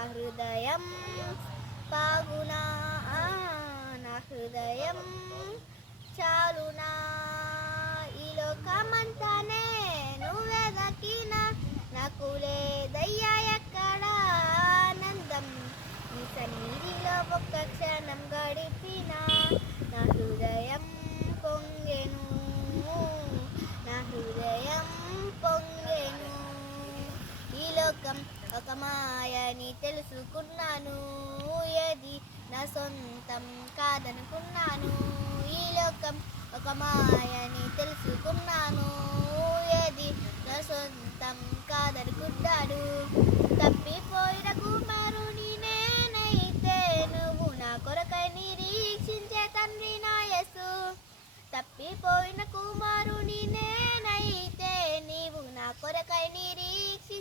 నా హృదయం బాగునా నా హృదయం చాలునా ఈ లోకమంతానే నువ్వే దక్కినా నాకు లేదయ్యా ఎక్కడ ఆనందం నీ సన్నిధిలో ఒక్క క్షణం గడిపిన నా హృదయం పొంగెను నా హృదయం పొంగెను ఈ లోకం ఒక మాయని తెలుసుకున్నాను ఏది నా సొంతం కాదనుకున్నాను ఈ లోకం ఒక మాయని తెలుసుకున్నాను ఏది నా సొంతం కాదనుకున్నాడు తప్పిపోయిన కుమారుని నేనైతే నువ్వు నా కొరకై నిరీక్షించే తండ్రి నా యేసు తప్పిపోయిన కుమారుని నేనైతే నీవు నా కొరకై నిరీక్షి